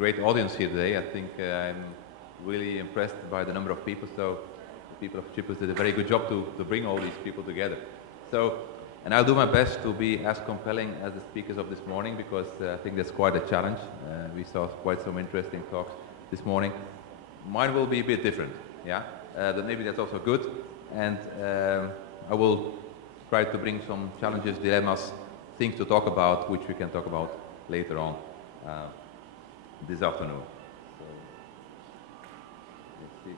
great audience here today. I think I'm really impressed by the number of people. So the people of ChipCon did a very good job to bring all these people together. So, and I'll do my best to be as compelling as the speakers of this morning, because I think that's quite a challenge. We saw quite some interesting talks this morning. Mine will be a bit different, yeah? But maybe that's also good. And I will try to bring some challenges, dilemmas, things to talk about, which we can talk about later on this afternoon. So, let's see.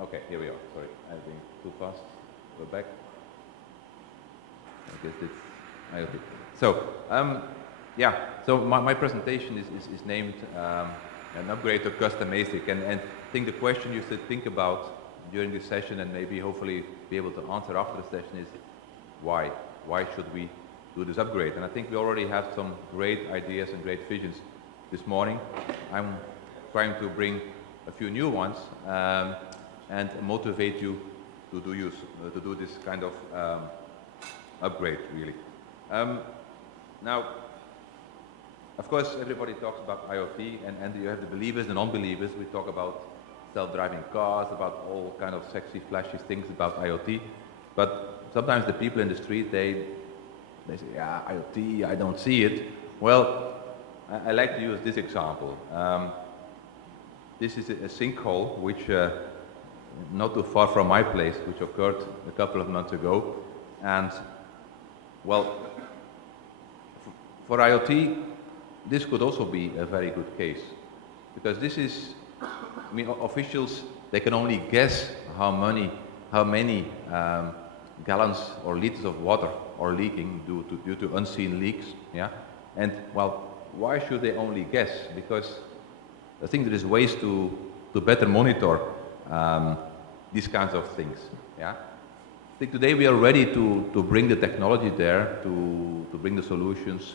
Okay, here we are. Sorry, I've been too fast. Go back. I guess it's IoT. So, yeah, so my presentation is named an upgrade to custom ASIC, and I think the question you should think about during this session, and maybe hopefully be able to answer after the session, is why? Why should we do this upgrade? And I think we already have some great ideas and great visions this morning. I'm trying to bring a few new ones and motivate you to do this kind of upgrade, really. Now, of course, everybody talks about IoT, and you have the believers and non-believers. We talk about self-driving cars, about all kind of sexy, flashy things about IoT. But sometimes the people in the street, they say, yeah, IoT, I don't see it. Well, I like to use this example. This is a sinkhole, which not too far from my place, which occurred a couple of months ago. And, well, for IoT, this could also be a very good case, because this is, I mean, officials, they can only guess how many gallons or liters of water are leaking due to unseen leaks, yeah? And, well, why should they only guess? Because I think there is ways to better monitor these kinds of things, yeah? I think today we are ready to bring the technology there, to bring the solutions,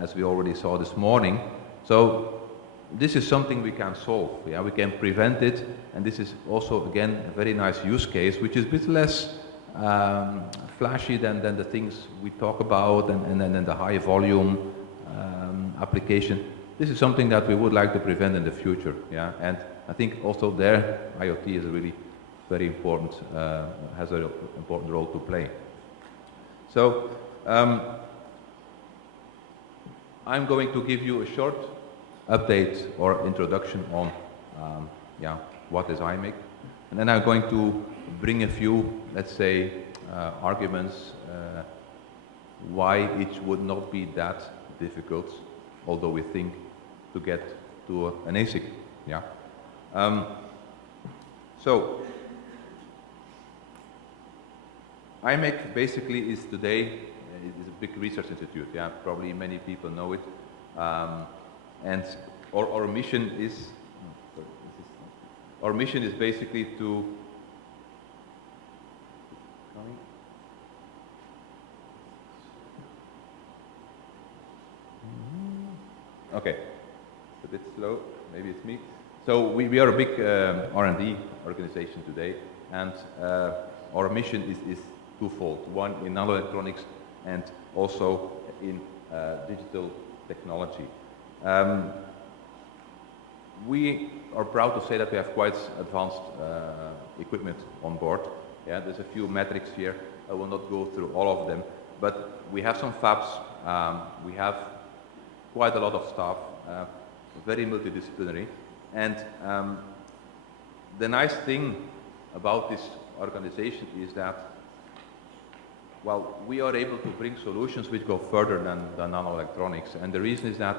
as we already saw this morning. So this is something we can solve, yeah? We can prevent it, and this is also, again, a very nice use case, which is a bit less flashy than the things we talk about, and then the high volume application. This is something that we would like to prevent in the future, yeah? And I think also there, IoT is a really very important, has an important role to play. So, I'm going to give you a short update or introduction on, yeah, what is IMEC, and then I'm going to bring a few, let's say, arguments why it would not be that difficult, although we think, to get to an ASIC, yeah. So, IMEC basically is today is a big research institute. Yeah, probably many people know it, and our mission is basically to okay, it's a bit slow. Maybe it's me. So we are a big R&D organization today, and our mission is twofold. One in nanoelectronics, and also in digital technology. We are proud to say that we have quite advanced equipment on board. Yeah, there's a few metrics here. I will not go through all of them, but we have some fabs. We have quite a lot of staff, very multidisciplinary. And the nice thing about this organization is that, well, we are able to bring solutions which go further than nanoelectronics. And the reason is that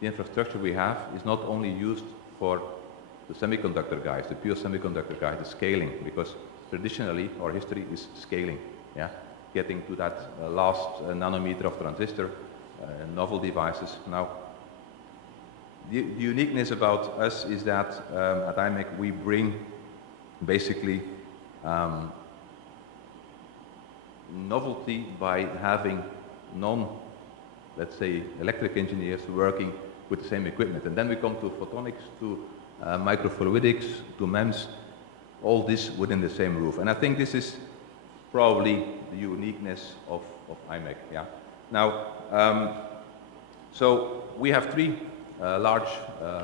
the infrastructure we have is not only used for the semiconductor guys, the pure semiconductor guys, the scaling, because traditionally our history is scaling, yeah? Getting to that last nanometer of transistor, novel devices. Now, the uniqueness about us is that at IMEC we bring basically novelty by having let's say, electric engineers working with the same equipment. And then we come to photonics, to microfluidics to MEMS, all this within the same roof. And I think this is probably the uniqueness of IMEC. Yeah. Now, so we have three large,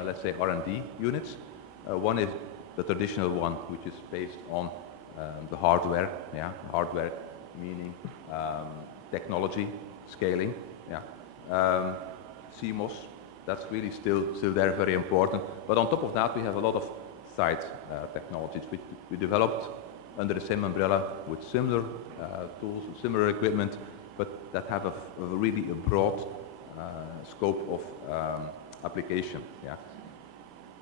let's say, R&D units. One is the traditional one, which is based on the hardware. Yeah, hardware meaning technology, scaling. Yeah, CMOS. That's really still there, very important. But on top of that, we have a lot of side technologies which we developed under the same umbrella with similar tools, similar equipment, but that have a really broad scope of application. Yeah.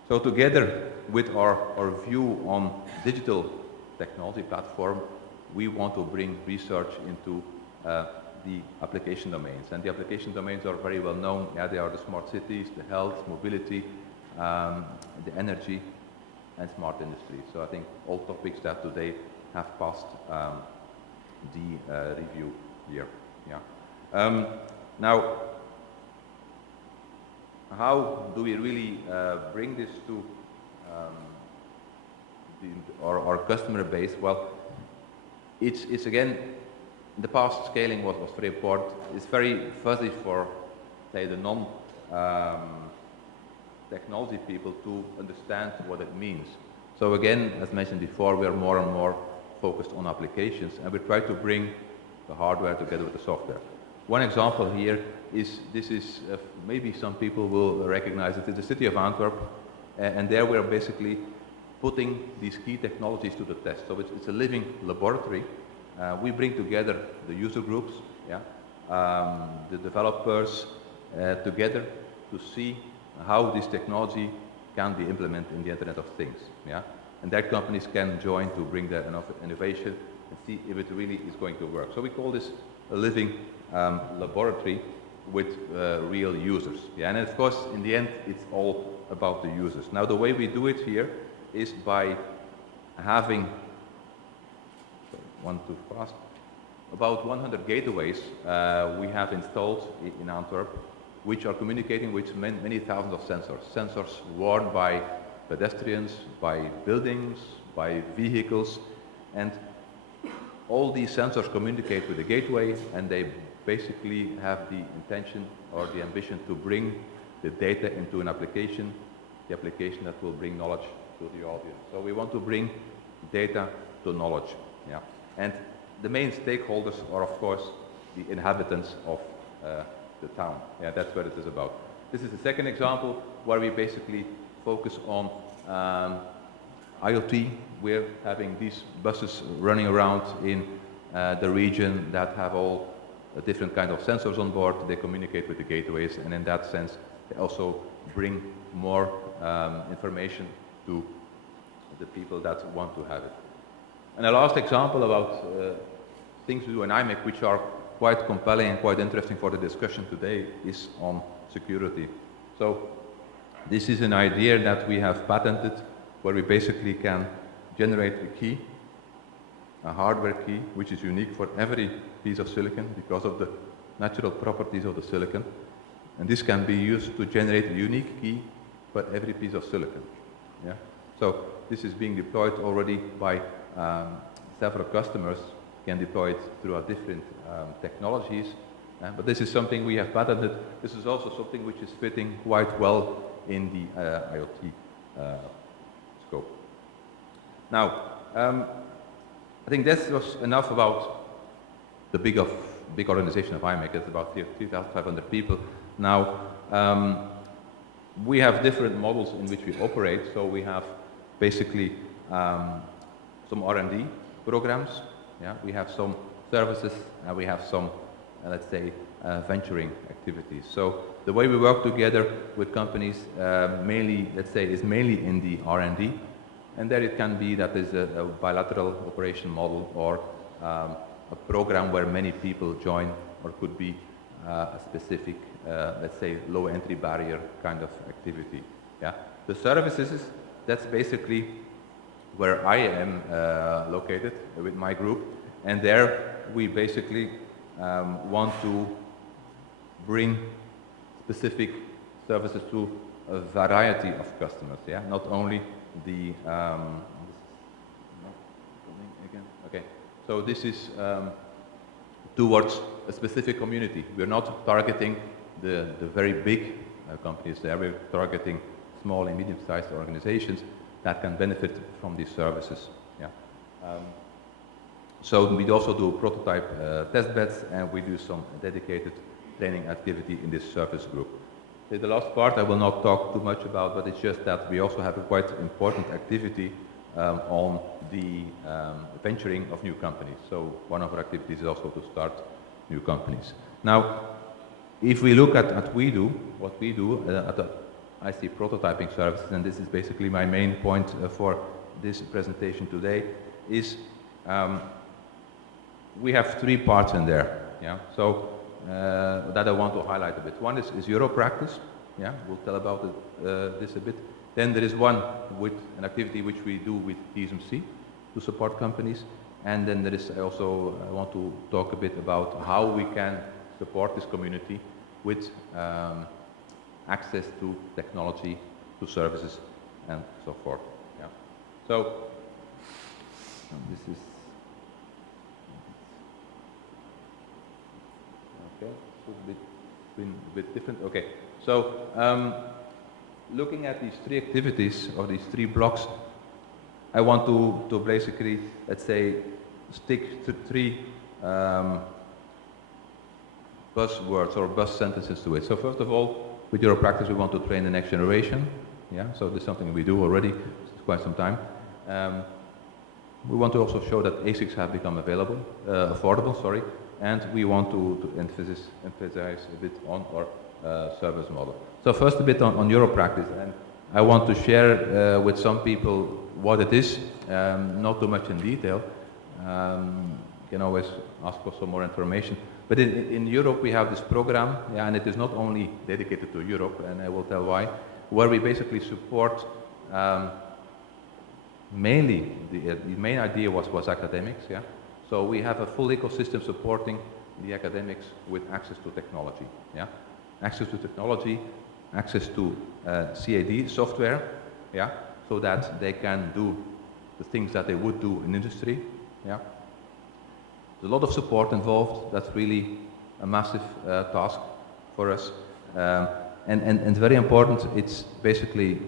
So together with our view on digital technology platform, we want to bring research into the application domains. And the application domains are very well known. Yeah, they are the smart cities, the health, mobility, the energy, and smart industry. So I think all topics that today have passed the review here. Yeah. Now, how do we really bring this to our customer base? Well, it's again, in the past scaling was very important. It's very fuzzy for, say, the non-technology people to understand what it means. So again, as mentioned before, we are more and more focused on applications, and we try to bring the hardware together with the software. One example here is, this is, maybe some people will recognize it, it's the city of Antwerp, and there we are basically putting these key technologies to the test. So it's a living laboratory. We bring together the user groups, yeah, the developers together to see how this technology can be implemented in the Internet of Things. Yeah? And that companies can join to bring their innovation and see if it really is going to work. So we call this a living laboratory with real users. Yeah? And of course, in the end, it's all about the users. Now, the way we do it here is by having, one too fast, about 100 gateways we have installed in Antwerp, which are communicating with many thousands of sensors. Sensors worn by pedestrians, by buildings, by vehicles, and all these sensors communicate with the gateway, and they basically have the intention or the ambition to bring the data into an application, the application that will bring knowledge to the audience. So we want to bring data to knowledge. Yeah. And the main stakeholders are, of course, the inhabitants of the town. Yeah, that's what it is about. This is the second example where we basically focus on IoT. We're having these buses running around in the region that have all different kind of sensors on board. They communicate with the gateways, and in that sense, they also bring more information to the people that want to have it. And a last example about things we do in IMEC, which are quite compelling and quite interesting for the discussion today, is on security. So this is an idea that we have patented, where we basically can generate a key, a hardware key, which is unique for every piece of silicon because of the natural properties of the silicon. And this can be used to generate a unique key for every piece of silicon. Yeah? So this is being deployed already by several customers, can deploy it through our different technologies. But this is something we have patented. This is also something which is fitting quite well in the IoT scope. Now, I think this was enough about the big organization of IMEC. It's about 3,500 people. Now, we have different models in which we operate. So we have basically some R&D programs. Yeah, we have some services, and we have some, let's say, venturing activities. So the way we work together with companies, mainly, let's say, is mainly in the R&D, and there it can be that is a bilateral operation model, or a program where many people join, or could be a specific, let's say, low entry barrier kind of activity. Yeah, the services, that's basically where I am located with my group, and there we basically want to bring specific services to a variety of customers, yeah, not only the, okay, so this is towards a specific community. We're not targeting the very big companies there, we're targeting small and medium-sized organizations that can benefit from these services, yeah. So we also do prototype test beds, and we do some dedicated training activity in this service group. The last part I will not talk too much about, but it's just that we also have a quite important activity on the venturing of new companies. So one of our activities is also to start new companies. Now, if we look at what we do at the IC prototyping services, and this is basically my main point for this presentation today, is we have three parts in there. Yeah. So that I want to highlight a bit. One is Euro practice. Yeah, we'll tell about this a bit. Then there is one with an activity which we do with TSMC to support companies. And then there is also, I want to talk a bit about how we can support this community with access to technology, to services, and so forth. Yeah. So this is okay. So a bit different. Okay. So looking at these three activities or these three blocks, I want to basically, let's say, stick to three buzzwords or buzz sentences to it. So first of all, with Euro practice, we want to train the next generation. Yeah, so this is something we do already for quite some time. We want to also show that ASICs have become affordable, sorry, and we want to emphasize a bit on our service model. So first a bit on Euro practice, and I want to share with some people what it is, not too much in detail. You can always ask for some more information. But in Europe we have this program, yeah, and it is not only dedicated to Europe, and I will tell why, where we basically support mainly, the main idea was academics, yeah. So we have a full ecosystem supporting the academics with access to technology, yeah. Access to technology, access to CAD software, yeah, so that they can do the things that they would do in industry, yeah. There's a lot of support involved. That's really a massive task for us, and very important. It's basically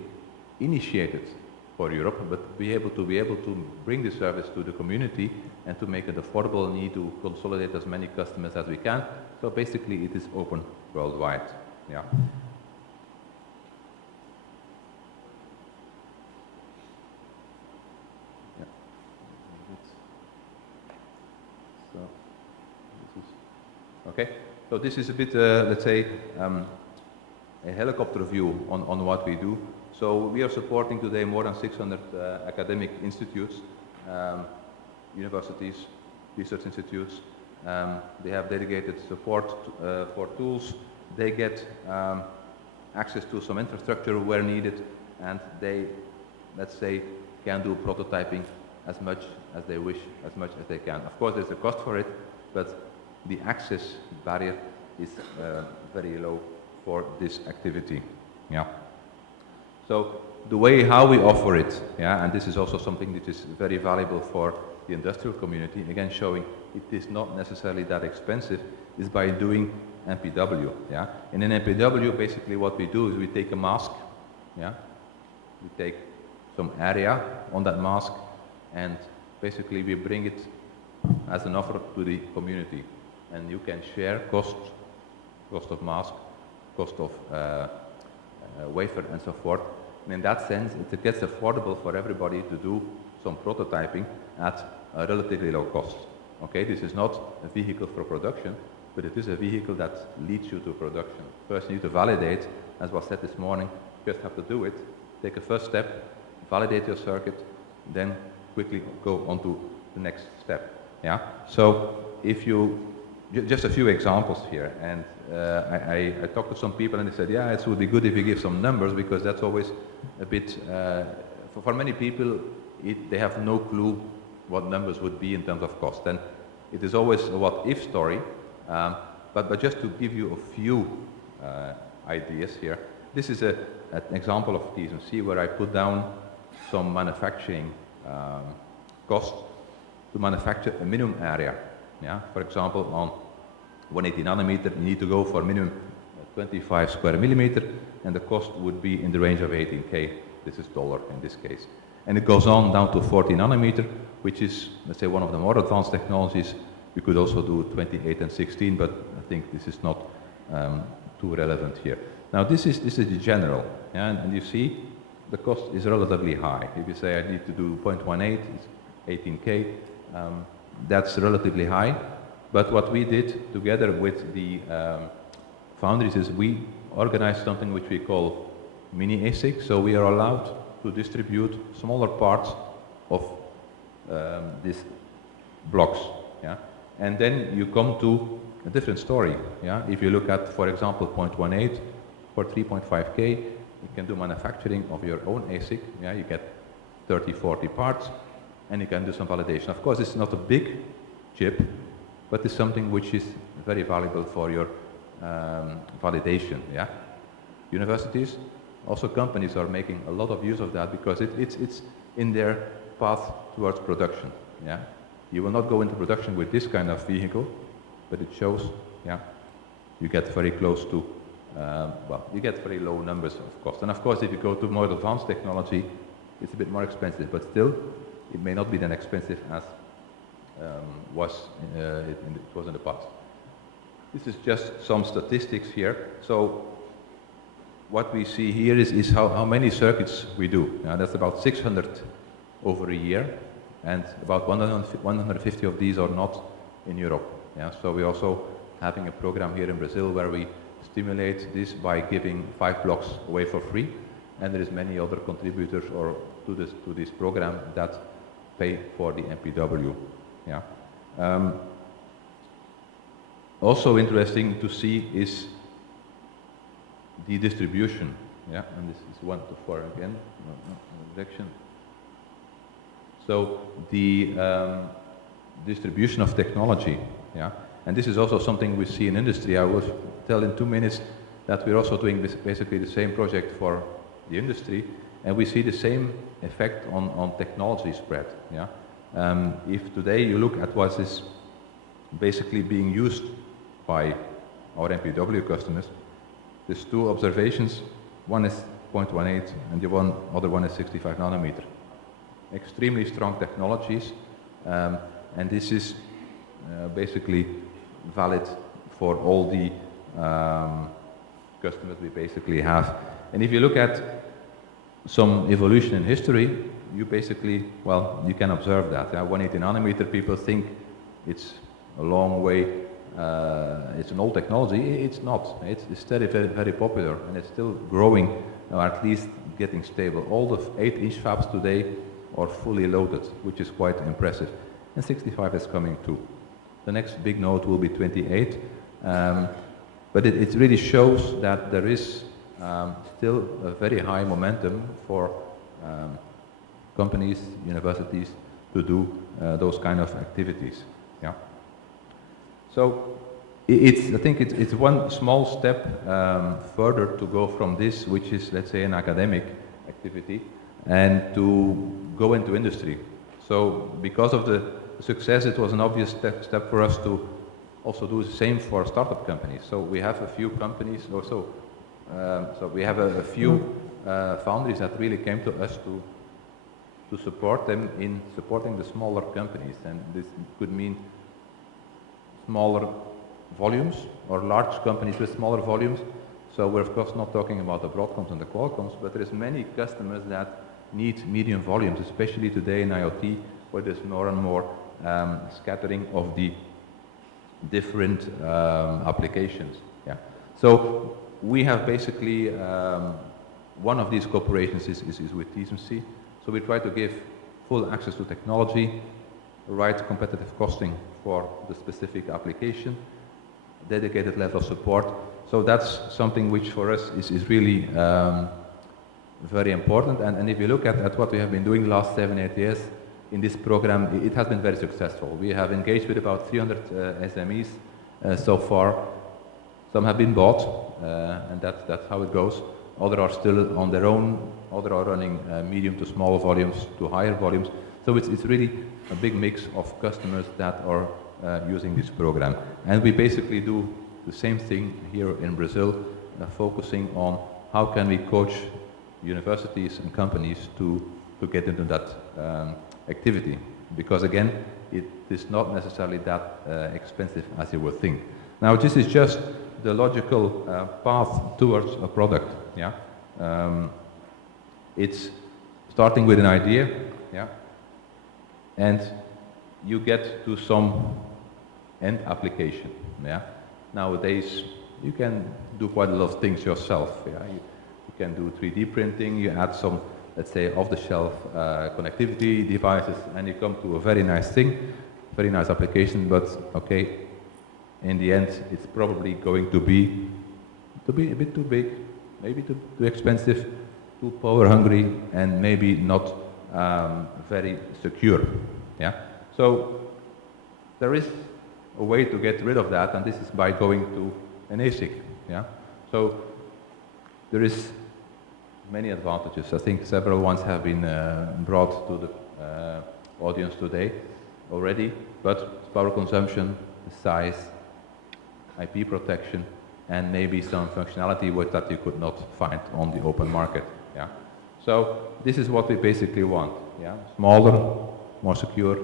initiated for Europe, but be able to bring the service to the community and to make it affordable. Need to consolidate as many customers as we can. So basically, it is open worldwide. Yeah. Okay, so this is a bit, let's say, a helicopter view on what we do. So we are supporting today more than 600 academic institutes, universities, research institutes. They have dedicated support for tools. They get access to some infrastructure where needed, and they, let's say, can do prototyping as much as they wish, as much as they can. Of course, there's a cost for it, but the access barrier is very low for this activity. Yeah. So the way how we offer it, yeah, and this is also something that is very valuable for the industrial community, again showing it is not necessarily that expensive, is by doing MPW. Yeah. And in MPW, basically what we do is we take a mask, yeah, we take some area on that mask, and basically we bring it as an offer to the community. And you can share cost of mask, cost of wafer, and so forth. And in that sense, it gets affordable for everybody to do some prototyping at a relatively low cost. Okay, this is not a vehicle for production, but it is a vehicle that leads you to production. First, you need to validate, as was said this morning. You just have to do it. Take a first step, validate your circuit, then quickly go on to the next step. Yeah. So if you just a few examples here, and I talked to some people and they said, yeah, it would be good if you give some numbers, because that's always a bit, for many people, they have no clue what numbers would be in terms of cost. And it is always a what-if story, but just to give you a few ideas here, this is a an example of TSMC where I put down some manufacturing cost to manufacture a minimum area. Yeah? For example, on 180 nanometer, you need to go for minimum 25 square millimeter, and the cost would be in the range of 18K. This is dollar in this case. And it goes on down to 40 nanometer, which is, let's say, one of the more advanced technologies. We could also do 28 and 16, but I think this is not too relevant here. Now, this is the general, yeah? And you see the cost is relatively high. If you say I need to do 0.18, it's 18K, that's relatively high. But what we did together with the foundries is we organized something which we call mini ASIC. So we are allowed to distribute smaller parts of these blocks. Yeah? And then you come to a different story. Yeah? If you look at, for example, 0.18 for 3.5K, you can do manufacturing of your own ASIC. Yeah? You get 30, 40 parts, and you can do some validation. Of course, it's not a big chip, but it's something which is very valuable for your validation. Yeah? Universities, also companies are making a lot of use of that because it's in their path towards production. Yeah? You will not go into production with this kind of vehicle, but it shows, yeah, you get very close to, well, you get very low numbers of cost. And of course, if you go to more advanced technology, it's a bit more expensive, but still, it may not be that expensive as it was in the past. This is just some statistics here. So what we see here is how many circuits we do. Now, that's about 600 over a year, and about 150 of these are not in Europe. Yeah? So we're also having a program here in Brazil where we stimulate this by giving 5 blocks away for free, and there is many other contributors to this program that pay for the MPW. Yeah. Also interesting to see is the distribution. Yeah, and this is 1 to 4 again. No direction. So the distribution of technology. Yeah, and this is also something we see in industry. I will tell in 2 minutes that we're also doing basically the same project for the industry, and we see the same effect on technology spread. Yeah. If today you look at what is basically being used by our MPW customers, there's 2 observations. One is 0.18 and the other one is 65 nanometer. Extremely strong technologies, and this is basically valid for all the customers we basically have. And if you look at some evolution in history, you basically, well, you can observe that. 180 nanometer, people think it's a long way, it's an old technology. It's not. It's still very, very popular, and it's still growing, or at least getting stable. All the 8-inch fabs today are fully loaded, which is quite impressive. And 65 is coming too. The next big node will be 28, but it really shows that there is still a very high momentum for companies, universities to do those kind of activities. Yeah. So I think it's one small step further to go from this, which is, let's say, an academic activity, and to go into industry. So because of the success, it was an obvious step for us to also do the same for startup companies. So we have a few companies also. So we have a few foundries that really came to us to support them in supporting the smaller companies, and this could mean smaller volumes or large companies with smaller volumes. So we're of course not talking about the Broadcoms and the Qualcomms, but there's many customers that need medium volumes, especially today in IoT, where there's more and more scattering of the different applications. Yeah. So we have basically one of these corporations is with TSMC. So we try to give full access to technology, right competitive costing for the specific application, dedicated level of support. So that's something which for us is really very important. And if you look at what we have been doing the last 7-8 years in this program, it has been very successful. We have engaged with about 300 SMEs so far. Some have been bought, and that's how it goes. Others are still on their own. Others are running medium to small volumes to higher volumes. So it's really a big mix of customers that are using this program. And we basically do the same thing here in Brazil, focusing on how can we coach universities and companies to get into that activity. Because again, it is not necessarily that expensive as you would think. Now, this is just the logical path towards a product. Yeah, it's starting with an idea. Yeah, and you get to some end application. Yeah, nowadays you can do quite a lot of things yourself. Yeah, you can do 3D printing. You add some, let's say, off-the-shelf connectivity devices, and you come to a very nice thing, very nice application. But okay, in the end, it's probably going to be a bit too big, maybe too expensive, too power hungry, and maybe not very secure. Yeah. So there is a way to get rid of that, and this is by going to an ASIC. Yeah. So there is many advantages. I think several ones have been brought to the audience today already, but power consumption, size, IP protection, and maybe some functionality that you could not find on the open market. Yeah. So this is what we basically want. Yeah. Smaller, more secure,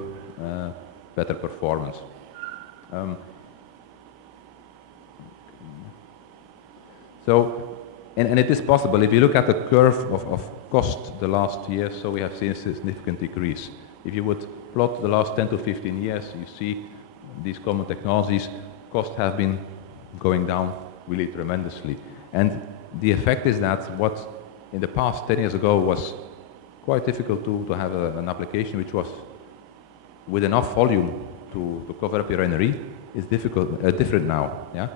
better performance. And it is possible. If you look at the curve of cost the last year, so we have seen a significant decrease. If you would plot the last 10 to 15 years, you see these common technologies, costs have been going down really tremendously. And the effect is that what in the past 10 years ago was quite difficult to have an application which was with enough volume to cover up your NRE is different now. Yeah?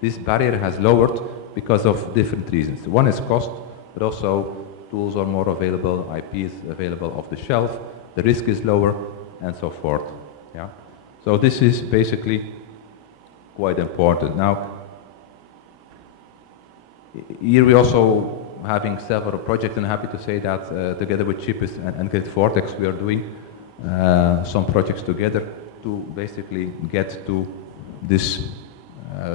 This barrier has lowered because of different reasons. One is cost, but also tools are more available, IP is available off the shelf, the risk is lower, and so forth. Yeah? So this is basically quite important. Now, here we also having several projects, and happy to say that together with Chipis and Grid Vortex we are doing some projects together to basically get to this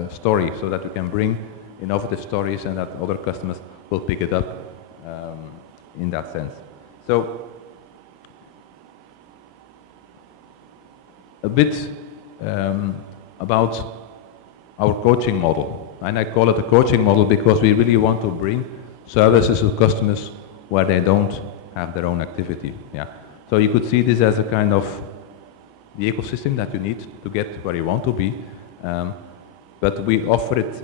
story, so that we can bring innovative stories and that other customers will pick it up in that sense. So a bit about our coaching model, and I call it a coaching model because we really want to bring services to customers where they don't have their own activity. Yeah. So you could see this as a kind of the ecosystem that you need to get where you want to be. But we offer it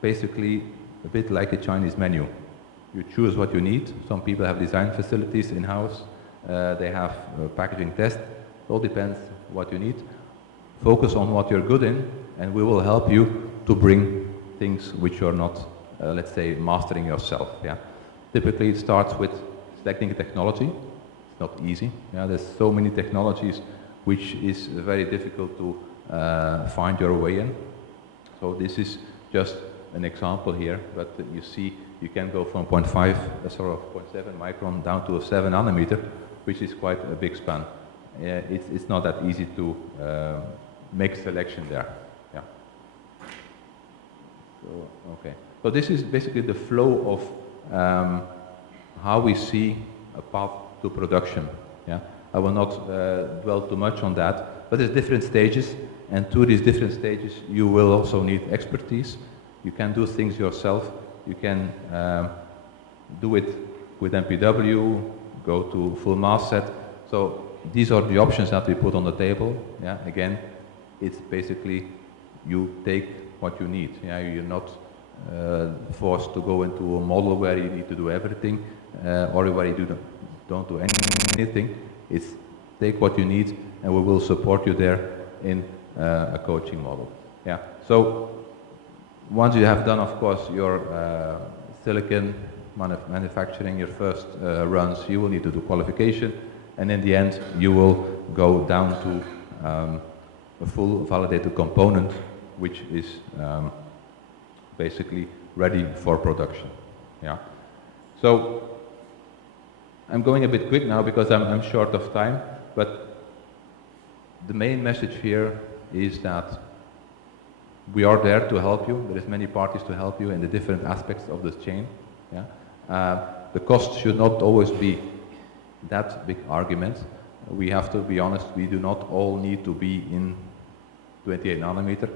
basically a bit like a Chinese menu. You choose what you need. Some people have design facilities in-house. They have packaging test. It all depends what you need. Focus on what you're good in, and we will help you to bring things which you're not, let's say, mastering yourself. Yeah? Typically, it starts with selecting a technology. It's not easy. Yeah? There's so many technologies which is very difficult to find your way in. So this is just an example here, but you see you can go from 0.7 micron down to a 7 nanometer, which is quite a big span. It's not that easy to make selection there. Yeah. So, okay. So this is basically the flow of how we see a path to production. Yeah. I will not dwell too much on that, but there's different stages, and to these different stages you will also need expertise. You can do things yourself. You can do it with MPW, go to full mass set. So these are the options that we put on the table. Yeah, again, it's basically you take what you need. Yeah, you're not forced to go into a model where you need to do everything or where you don't do anything. It's take what you need, and we will support you there in a coaching model. Yeah. So once you have done, of course, your silicon manufacturing, your first runs, you will need to do qualification, and in the end, you will go down to a full validated component, which is basically ready for production. Yeah. So I'm going a bit quick now because I'm short of time, but the main message here is that we are there to help you. There is many parties to help you in the different aspects of this chain. Yeah? The cost should not always be that big argument. We have to be honest, we do not all need to be in 28 nanometer.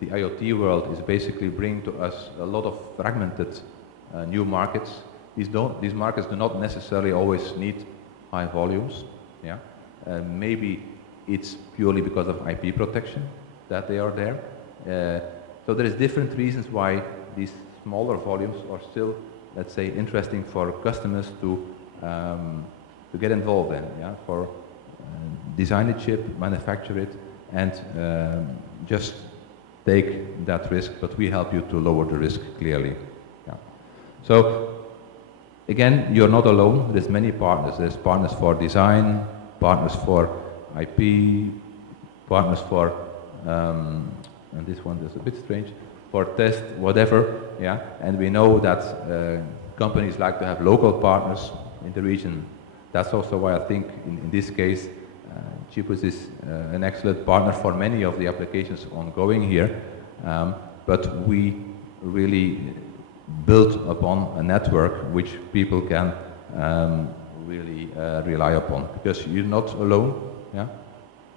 The IoT world is basically bringing to us a lot of fragmented new markets. These markets do not necessarily always need high volumes. Yeah? Maybe it's purely because of IP protection that they are there. So there is different reasons why these smaller volumes are still, let's say, interesting for customers to get involved in. Yeah? For design a chip, manufacture it, and just take that risk. But we help you to lower the risk clearly. Yeah. So again, you're not alone. There's many partners. There's partners for design, partners for IP, partners for and this one is a bit strange, for test, whatever, yeah, and we know that companies like to have local partners in the region. That's also why I think in this case, ChipCon is an excellent partner for many of the applications ongoing here, but we really built upon a network which people can really rely upon, because you're not alone, yeah?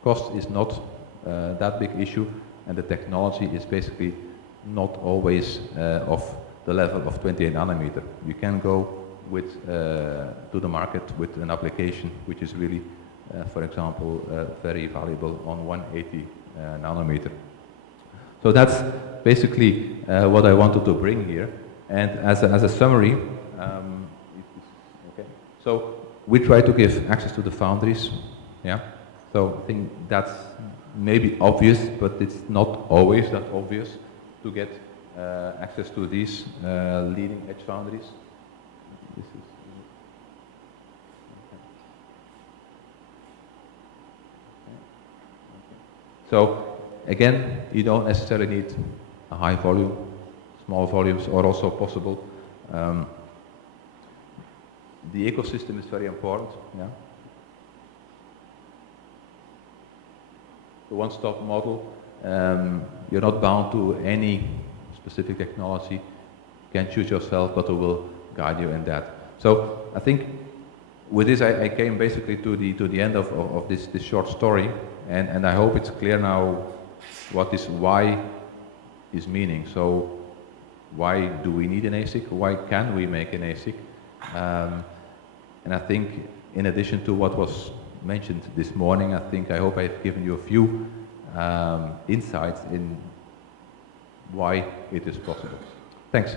Cost is not that big issue, and the technology is basically not always of the level of 28 nanometer. You can go with to the market with an application which is really, for example, very valuable on 180 nanometer. So that's basically what I wanted to bring here. And as a summary, okay. So we try to give access to the foundries. Yeah. So I think that's maybe obvious, but it's not always that obvious to get access to these leading edge foundries. This is, so again, you don't necessarily need a high volume. Small volumes are also possible. The ecosystem is very important. Yeah. The one-stop model, you're not bound to any specific technology. You can choose yourself, but we will guide you in that. So I think with this I came basically to the end of this short story, and I hope it's clear now what this why is meaning. So why do we need an ASIC? Why can we make an ASIC? And I think in addition to what was mentioned this morning, I hope I've given you a few insights in why it is possible. Thanks.